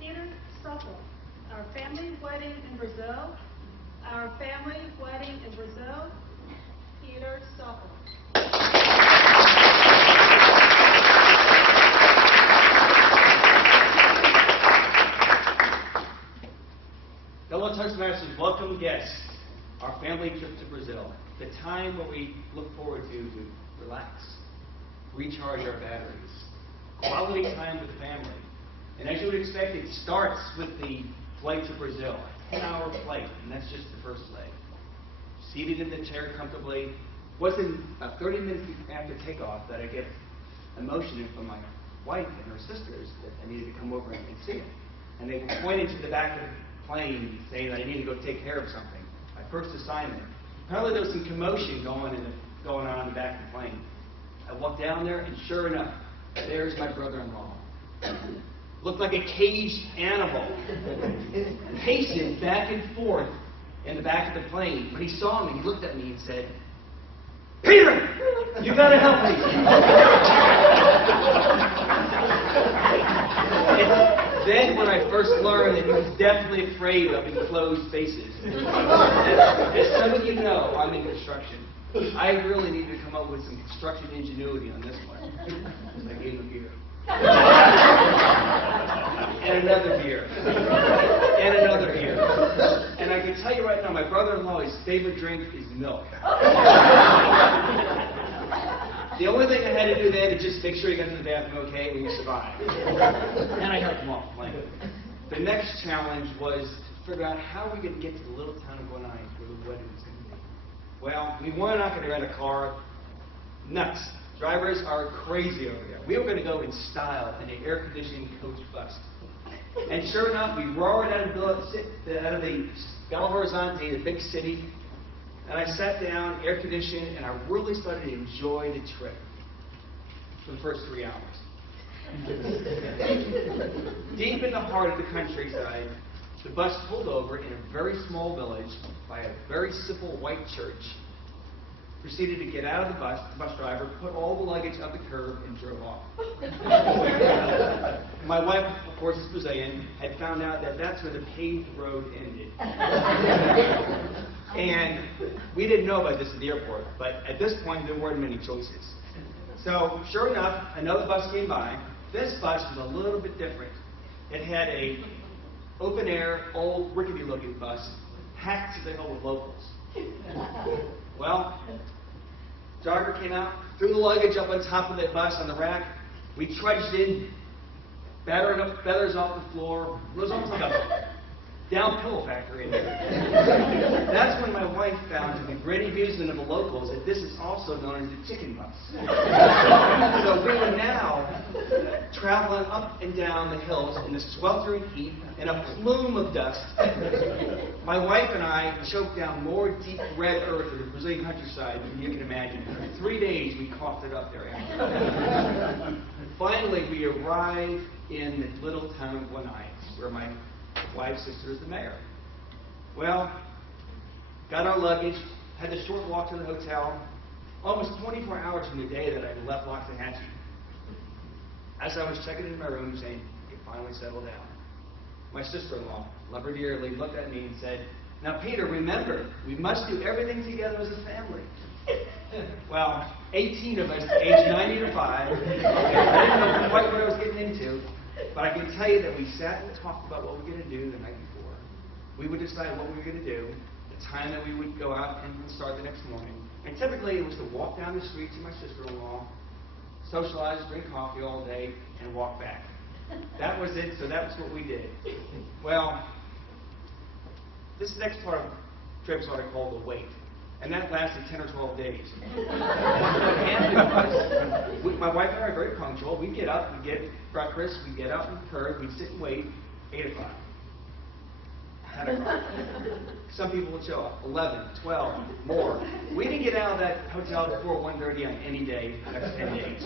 Peter Supple. Our family wedding in Brazil. Our family wedding in Brazil. Peter Supple. Fellow Toastmasters, welcome guests. Our family trip to Brazil. The time where we look forward to relax, recharge our batteries, quality time with family. And as you would expect, it starts with the flight to Brazil, a 10-hour flight, and that's just the first leg. Seated in the chair comfortably, wasn't about 30 minutes after takeoff that I get a motion from my wife and her sisters that I needed to come over and see it. And they pointed to the back of the plane saying that I needed to go take care of something. My first assignment. Apparently there was some commotion going on in the back of the plane. I walked down there, and sure enough, there's my brother-in-law. Looked like a caged animal, pacing back and forth in the back of the plane. When he saw me, he looked at me and said, "Peter, you gotta help me." And then when I first learned that he was definitely afraid of enclosed spaces. As some of you know, I'm in construction. I really need to come up with some construction ingenuity on this one. I gave him a beer. And another beer. And another beer. And I can tell you right now, my brother-in-law, his favorite drink is milk. The only thing I had to do then is just make sure he got to the bathroom okay and we survived. And I helped him off the plane. The next challenge was to figure out how we could get to the little town of Guanais where the wedding was going to be. Well, we were not going to rent a car. Nuts. Drivers are crazy over there. We were going to go in style in an air-conditioned coach bus. And sure enough, we roared out of the Belo Horizonte, the big city. And I sat down, air-conditioned, and I really started to enjoy the trip for the first 3 hours. Deep in the heart of the countryside, the bus pulled over in a very small village by a very simple white church. Proceeded to get out of the bus driver, put all the luggage up the curb, and drove off. My wife, of course, is Brazilian, had found out that that's where the paved road ended. And we didn't know about this at the airport, but at this point, there weren't many choices. So, sure enough, another bus came by. This bus was a little bit different. It had a open-air, old, rickety-looking bus, packed to the hill with locals. Well, driver came out, threw the luggage up on top of the bus on the rack. We trudged in, battering up feathers off the floor. It was almost like a down pillow factory in there. That's when my wife found, to the great amusement of the locals, that this is also known as the chicken bus. So we were now traveling up and down the hills in the sweltering heat in a plume of dust. My wife and I choked down more deep red earth in the Brazilian countryside than you can imagine. For 3 days we coughed it up there after. Finally, we arrived in the little town of Guanais, where my wife's sister is the mayor. Well, got our luggage, had the short walk to the hotel, almost 24 hours from the day that I left Loxahatchee. As I was checking into my room saying, I can finally settle down, my sister-in-law, love her dearly, looked at me and said, "Now, Peter, remember, we must do everything together as a family." Well, 18 of us, aged 90 to 5, I didn't know quite what I was getting into, but I can tell you that we sat and talked about what we were going to do the night before. We would decide what we were going to do, the time that we would go out and start the next morning. And typically it was to walk down the street to my sister-in-law, socialize, drink coffee all day, and walk back. That was it, so that was what we did. Well, this next part of the trip is what I call the wait. And that lasted 10 or 12 days. What happened was, my wife and I are very punctual. We'd get up, we'd get breakfast, we'd get out on the curb, we'd sit and wait, 8 o'clock. 10 o'clock. Some people would show up, 11, 12, more. We didn't get out of that hotel before 1:30 on any day the next 10 days.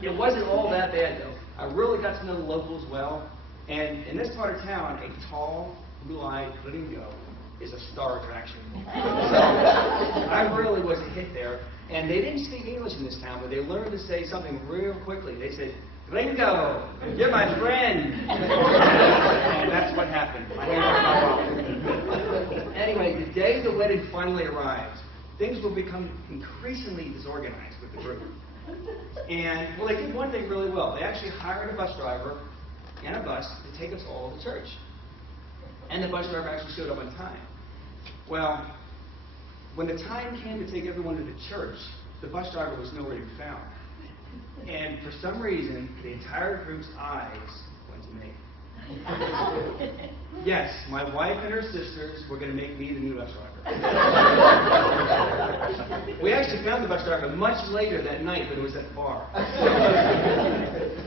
It wasn't all that bad, though. I really got to know the locals well. And in this part of town, a tall, blue-eyed gringo is a star attraction. So I really was a hit there. And they didn't speak English in this town, but they learned to say something real quickly. They said, Ringo, you're my friend. And that's what happened. My hands fell off. Anyway, the day the wedding finally arrived, things will become increasingly disorganized with the group. And, well, they did one thing really well. They actually hired a bus driver and a bus to take us all to church. And the bus driver actually showed up on time. Well, when the time came to take everyone to the church, the bus driver was nowhere to be found. And for some reason, the entire group's eyes went to me. Yes, my wife and her sisters were going to make me the new bus driver. We actually found the bus driver much later that night, but it was at the bar.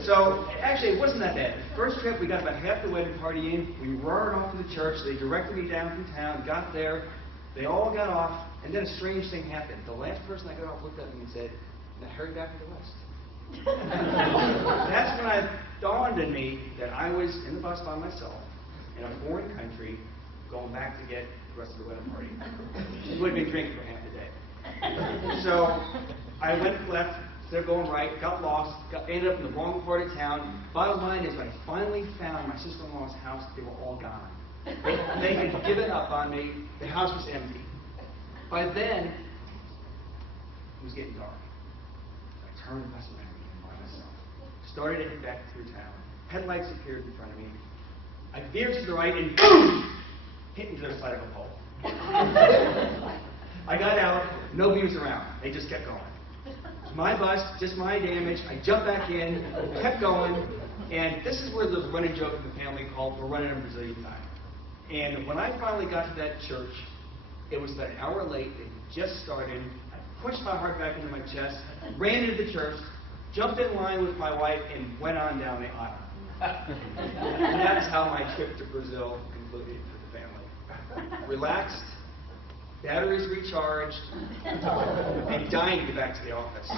So, actually, it wasn't that bad. The first trip, we got about half the wedding party in. We roared off to the church. They directed me down from town, got there. They all got off, and then a strange thing happened. The last person I got off looked at me and said, "Now hurry back to the west." That's when it dawned on me that I was in the bus by myself in a foreign country going back to get the rest of the wedding party. Would have been drinking for half the day. So I went left instead of going right, got lost, ended up in the wrong part of town. Bottom line is when I finally found my sister-in-law's house, they were all gone. They had given up on me. The house was empty. By then, it was getting dark. I turned the bus around again by myself. Started to head back through town. Headlights appeared in front of me. I veered to the right and boom! Hit into the side of a pole. I got out. Nobody was around. They just kept going. It was my bus, just my damage. I jumped back in, kept going, and this is where the running joke in the family called "we're running in Brazilian time." And when I finally got to that church, it was about an hour late. It had just started. I pushed my heart back into my chest, ran into the church, jumped in line with my wife, and went on down the aisle. And that's how my trip to Brazil concluded for the family. Relaxed, batteries recharged, and dying to get back to the office.